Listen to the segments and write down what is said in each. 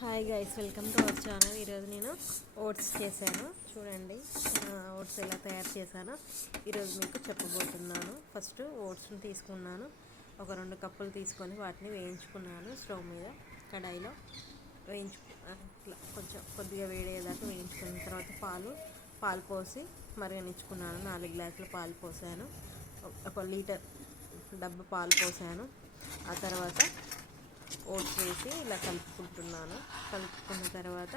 Hi guys, welcome to our channel. ఈరోజు నేను oats చేశాను. చూడండి ఓట్స్ ఎలా తయారు చేశానో ఈరోజు మీకు చెప్పబోతున్నాను. ఫస్ట్ ఓట్స్ని తీసుకున్నాను. ఒక 2 కప్పులు తీసుకొని వాటిని వేయించుకున్నాను. స్టవ్ మీద కడాయిలో ఇట్లా కొంచెం కొద్దిగా వేడేదాకా వేయించుకున్న తర్వాత పాలు పోసి మరగనిచ్చుకున్నాను. 4 గ్లాసుల పాలు పోసాను. 1 లీటర్ డబ్బా పాలు పోసాను. ఆ తర్వాత ఓట్స్ వేసి ఇలా కలుపుకున్న తర్వాత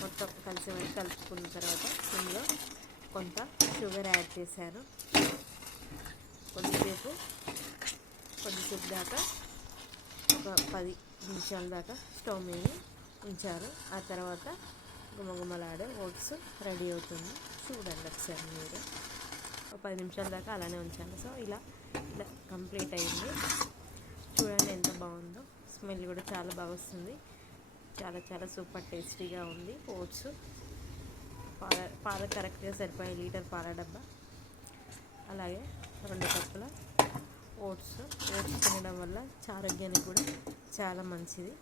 మొత్తం కలుపుకున్న తర్వాత ఇందులో కొంత షుగర్ యాడ్ చేశాను. కొద్దిసేపు దాకా ఒక 10 నిమిషాల దాకా స్టవ్ మీద ఉంచారు. ఆ తర్వాత గుమగుమలాడే ఓట్స్ రెడీ అవుతుంది. చూడండి ఒకసారి మీరు. ఒక 10 నిమిషాల దాకా అలానే ఉంచాను. సో ఇలా కంప్లీట్ అయింది. చూడండి ఎంత బాగుందో. స్మెల్ కూడా చాలా బాగా వస్తుంది. చాలా చాలా సూపర్ టేస్టీగా ఉంది. ఓట్స్ పాలు కరెక్ట్గా సరిపోయే లీటర్ పాల డబ్బా, అలాగే 2 కప్పుల ఓట్స్ తినడం వల్ల ఆరోగ్యానికి కూడా చాలా మంచిది.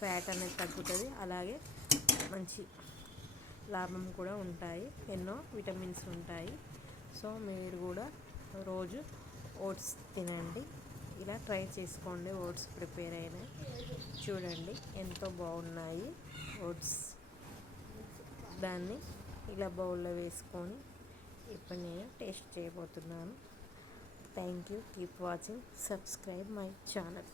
ఫ్యాట్ అనేది తగ్గుతుంది. అలాగే మంచి లాభం కూడా ఉంటాయి. ఎన్నో విటమిన్స్ ఉంటాయి. సో మీరు కూడా రోజు ఓట్స్ తినండి. ఇలా ట్రై చేసుకోండి. ఓట్స్ ప్రిపేర్ అయినాయి చూడండి ఎంతో బాగున్నాయి ఓట్స్. దాన్ని ఇలా బౌల్లో వేసుకొని ఇప్పుడు నేను టేస్ట్ చేయబోతున్నాను. Thank you. Keep watching. Subscribe my channel.